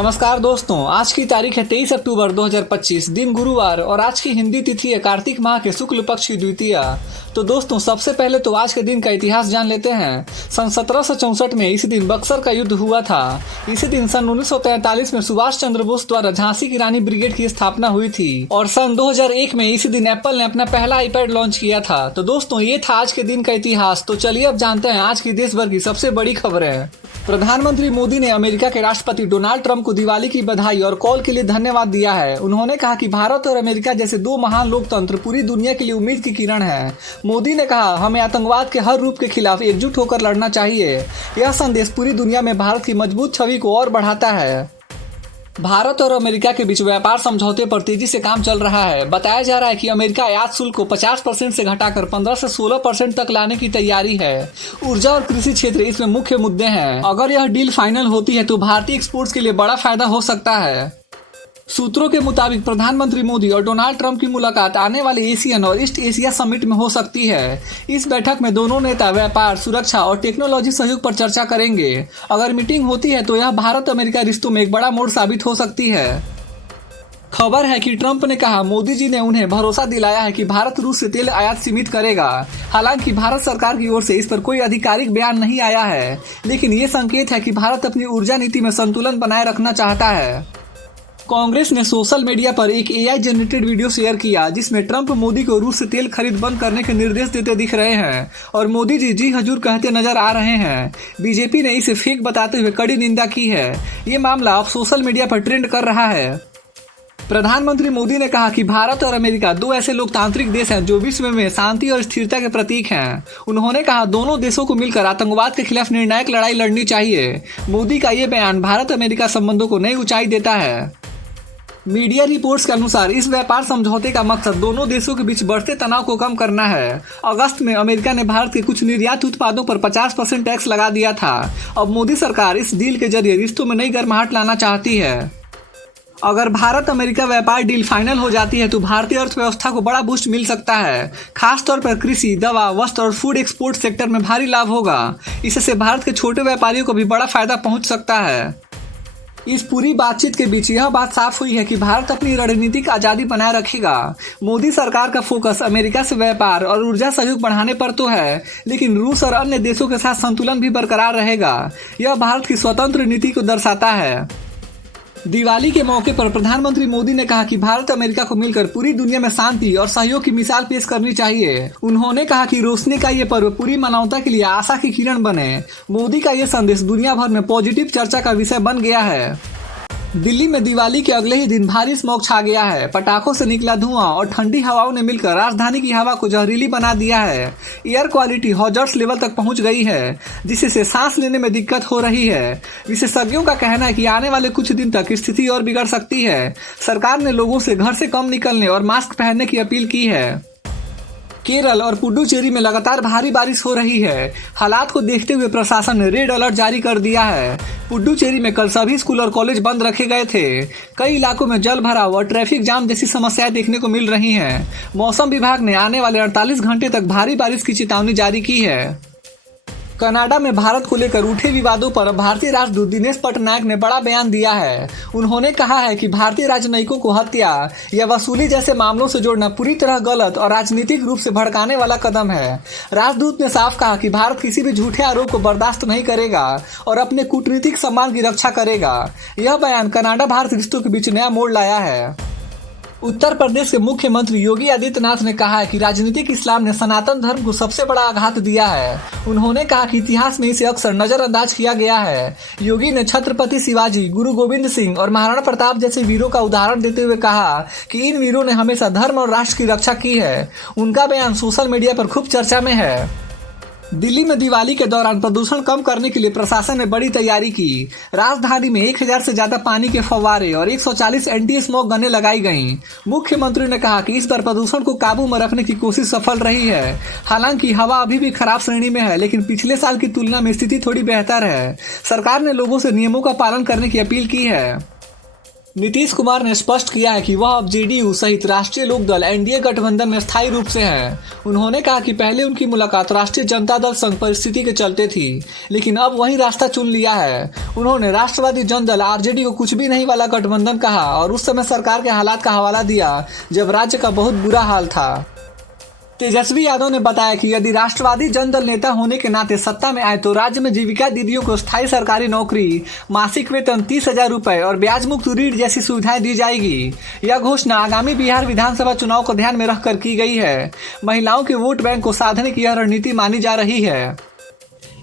नमस्कार दोस्तों, आज की तारीख है 23 अक्टूबर 2025, दिन गुरुवार और आज की हिंदी तिथि है कार्तिक माह के शुक्ल पक्ष की द्वितीया। तो दोस्तों, सबसे पहले तो आज के दिन का इतिहास जान लेते हैं। सन 1764 में इसी दिन बक्सर का युद्ध हुआ था। इसी दिन सन 1943 में सुभाष चंद्र बोस द्वारा झांसी की रानी ब्रिगेड की स्थापना हुई थी और सन 2001 में इसी दिन एप्पल ने अपना पहला आईपैड लॉन्च किया था। तो दोस्तों, ये था आज के दिन का इतिहास। तो चलिए अब जानते हैं आज की देश भर की सबसे बड़ी खबरें। प्रधानमंत्री मोदी ने अमेरिका के राष्ट्रपति डोनाल्ड ट्रंप को दिवाली की बधाई और कॉल के लिए धन्यवाद दिया है। उन्होंने कहा कि भारत और अमेरिका जैसे दो महान लोकतंत्र पूरी दुनिया के लिए उम्मीद की किरण है। मोदी ने कहा, हमें आतंकवाद के हर रूप के खिलाफ एकजुट होकर लड़ना चाहिए। यह संदेश पूरी दुनिया में भारत की मजबूत छवि को और बढ़ाता है। भारत और अमेरिका के बीच व्यापार समझौते पर तेजी से काम चल रहा है। बताया जा रहा है कि अमेरिका आयात शुल्क को 50% से घटाकर 15 से 16% तक लाने की तैयारी है। ऊर्जा और कृषि क्षेत्र इसमें मुख्य मुद्दे हैं। अगर यह डील फाइनल होती है तो भारतीय एक्सपोर्ट्स के लिए बड़ा फायदा हो सकता है। सूत्रों के मुताबिक प्रधानमंत्री मोदी और डोनाल्ड ट्रंप की मुलाकात आने वाले एशियन और ईस्ट एशिया समिट में हो सकती है। इस बैठक में दोनों नेता व्यापार, सुरक्षा और टेक्नोलॉजी सहयोग पर चर्चा करेंगे। अगर मीटिंग होती है तो यह भारत अमेरिका रिश्तों में एक बड़ा मोड़ साबित हो सकती है। खबर है कि ट्रंप ने कहा, मोदी जी ने उन्हें भरोसा दिलाया है कि भारत रूस से तेल आयात सीमित करेगा। हालांकि भारत सरकार की ओर से इस पर कोई आधिकारिक बयान नहीं आया है, लेकिन ये संकेत है कि भारत अपनी ऊर्जा नीति में संतुलन बनाए रखना चाहता है। कांग्रेस ने सोशल मीडिया पर एक एआई जनरेटेड वीडियो शेयर किया जिसमें ट्रंप मोदी को रूस से तेल खरीद बंद करने के निर्देश देते दिख रहे हैं और मोदी जी जी हजूर कहते नजर आ रहे हैं। बीजेपी ने इसे फेक बताते हुए कड़ी निंदा की है। ये मामला अब सोशल मीडिया पर ट्रेंड कर रहा है। प्रधानमंत्री मोदी ने कहा कि भारत और अमेरिका दो ऐसे लोकतांत्रिक देश हैं जो विश्व में शांति और स्थिरता के प्रतीक हैं। उन्होंने कहा, दोनों देशों को मिलकर आतंकवाद के खिलाफ निर्णायक लड़ाई लड़नी चाहिए। मोदी का ये बयान भारत अमेरिका संबंधों को नई ऊंचाई देता है। मीडिया रिपोर्ट्स के अनुसार इस व्यापार समझौते का मकसद दोनों देशों के बीच बढ़ते तनाव को कम करना है। अगस्त में अमेरिका ने भारत के कुछ निर्यात उत्पादों पर 50% टैक्स लगा दिया था। अब मोदी सरकार इस डील के जरिए रिश्तों में नई गर्माहट लाना चाहती है। अगर भारत अमेरिका व्यापार डील फाइनल हो जाती है तो भारतीय अर्थव्यवस्था को बड़ा बूस्ट मिल सकता है। खासतौर पर कृषि, दवा, वस्त्र और फूड एक्सपोर्ट सेक्टर में भारी लाभ होगा। इससे भारत के छोटे व्यापारियों को भी बड़ा फायदा पहुंच सकता है। इस पूरी बातचीत के बीच यह बात साफ हुई है कि भारत अपनी रणनीतिक आजादी बनाए रखेगा। मोदी सरकार का फोकस अमेरिका से व्यापार और ऊर्जा सहयोग बढ़ाने पर तो है, लेकिन रूस और अन्य देशों के साथ संतुलन भी बरकरार रहेगा। यह भारत की स्वतंत्र नीति को दर्शाता है। दिवाली के मौके पर प्रधानमंत्री मोदी ने कहा कि भारत अमेरिका को मिलकर पूरी दुनिया में शांति और सहयोग की मिसाल पेश करनी चाहिए। उन्होंने कहा कि रोशनी का ये पर्व पूरी मानवता के लिए आशा की किरण बने। मोदी का ये संदेश दुनिया भर में पॉजिटिव चर्चा का विषय बन गया है। दिल्ली में दिवाली के अगले ही दिन भारी स्मॉग छा गया है। पटाखों से निकला धुआं और ठंडी हवाओं ने मिलकर राजधानी की हवा को जहरीली बना दिया है। एयर क्वालिटी हॉजर्स लेवल तक पहुंच गई है, जिससे सांस लेने में दिक्कत हो रही है। विशेषज्ञों का कहना है कि आने वाले कुछ दिन तक स्थिति और बिगड़ सकती है। सरकार ने लोगों से घर से कम निकलने और मास्क पहनने की अपील की है। केरल और पुडुचेरी में लगातार भारी बारिश हो रही है। हालात को देखते हुए प्रशासन ने रेड अलर्ट जारी कर दिया है। पुडुचेरी में कल सभी स्कूल और कॉलेज बंद रखे गए थे। कई इलाकों में जल भराव और ट्रैफिक जाम जैसी समस्याएं देखने को मिल रही हैं। मौसम विभाग ने आने वाले 48 घंटे तक भारी बारिश की चेतावनी जारी की है। कनाडा में भारत को लेकर उठे विवादों पर भारतीय राजदूत दिनेश पटनायक ने बड़ा बयान दिया है। उन्होंने कहा है कि भारतीय राजनयिकों को हत्या या वसूली जैसे मामलों से जोड़ना पूरी तरह गलत और राजनीतिक रूप से भड़काने वाला कदम है। राजदूत ने साफ कहा कि भारत किसी भी झूठे आरोप को बर्दाश्त नहीं करेगा और अपने कूटनीतिक सम्मान की रक्षा करेगा। यह बयान कनाडा भारत रिश्तों के बीच नया मोड़ लाया है। उत्तर प्रदेश के मुख्यमंत्री योगी आदित्यनाथ ने कहा है कि राजनीतिक इस्लाम ने सनातन धर्म को सबसे बड़ा आघात दिया है। उन्होंने कहा कि इतिहास में इसे अक्सर नजरअंदाज किया गया है। योगी ने छत्रपति शिवाजी, गुरु गोविंद सिंह और महाराणा प्रताप जैसे वीरों का उदाहरण देते हुए कहा कि इन वीरों ने हमेशा धर्म और राष्ट्र की रक्षा की है। उनका बयान सोशल मीडिया पर खूब चर्चा में है। दिल्ली में दिवाली के दौरान प्रदूषण कम करने के लिए प्रशासन ने बड़ी तैयारी की। राजधानी में 1000 से ज्यादा पानी के फव्वारे और 140 एंटी स्मोक गनें लगाई गईं। मुख्यमंत्री ने कहा कि इस बार प्रदूषण को काबू में रखने की कोशिश सफल रही है। हालांकि हवा अभी भी खराब श्रेणी में है, लेकिन पिछले साल की तुलना में स्थिति थोड़ी बेहतर है। सरकार ने लोगों से नियमों का पालन करने की अपील की है। नीतीश कुमार ने स्पष्ट किया है कि वह अब जेडीयू सहित राष्ट्रीय लोकदल एनडीए गठबंधन में स्थायी रूप से है। उन्होंने कहा कि पहले उनकी मुलाकात राष्ट्रीय जनता दल संघ परिस्थिति के चलते थी, लेकिन अब वही रास्ता चुन लिया है। उन्होंने राष्ट्रवादी जनदल आरजेडी को कुछ भी नहीं वाला गठबंधन कहा और उस समय सरकार के हालात का हवाला दिया जब राज्य का बहुत बुरा हाल था। तेजस्वी यादव ने बताया कि यदि राष्ट्रवादी जनदल नेता होने के नाते सत्ता में आए तो राज्य में जीविका दीदियों को स्थायी सरकारी नौकरी, मासिक वेतन 30,000 रुपए और ब्याज मुक्त ऋण जैसी सुविधाएं दी जाएगी। यह घोषणा आगामी बिहार विधानसभा चुनाव को ध्यान में रखकर की गई है। महिलाओं के वोट बैंक को साधने की यह रणनीति मानी जा रही है।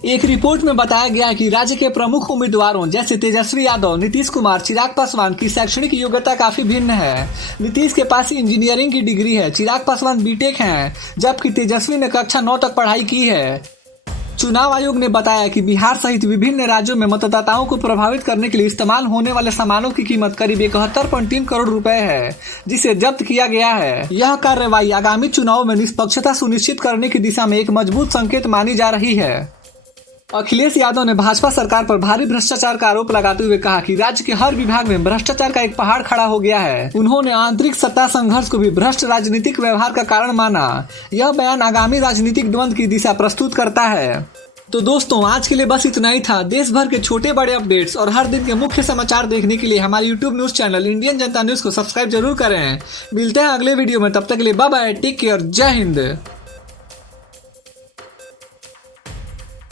एक रिपोर्ट में बताया गया है कि राज्य के प्रमुख उम्मीदवारों जैसे तेजस्वी यादव, नीतीश कुमार, चिराग पासवान की शैक्षणिक योग्यता काफी भिन्न है। नीतीश के पास इंजीनियरिंग की डिग्री है, चिराग पासवान बीटेक हैं, जबकि तेजस्वी ने कक्षा 9 तक पढ़ाई की है। चुनाव आयोग ने बताया कि बिहार सहित विभिन्न राज्यों में मतदाताओं को प्रभावित करने के लिए इस्तेमाल होने वाले सामानों की कीमत करीब 71.3 करोड़ रुपए है, जिसे जब्त किया गया है। यह कार्रवाई आगामी चुनाव में निष्पक्षता सुनिश्चित करने की दिशा में एक मजबूत संकेत मानी जा रही है। अखिलेश यादव ने भाजपा सरकार पर भारी भ्रष्टाचार का आरोप लगाते हुए कहा कि राज्य के हर विभाग में भ्रष्टाचार का एक पहाड़ खड़ा हो गया है। उन्होंने आंतरिक सत्ता संघर्ष को भी भ्रष्ट राजनीतिक व्यवहार का कारण माना। यह बयान आगामी राजनीतिक द्वंद्व की दिशा प्रस्तुत करता है। तो दोस्तों, आज के लिए बस इतना ही था। देश भर के छोटे बड़े अपडेट्स और हर दिन के मुख्य समाचार देखने के लिए हमारे यूट्यूब न्यूज चैनल इंडियन जनता न्यूज को सब्सक्राइब जरूर करें। मिलते हैं अगले वीडियो में, तब तक के लिए बाय बाय, टेक केयर, जय हिंद।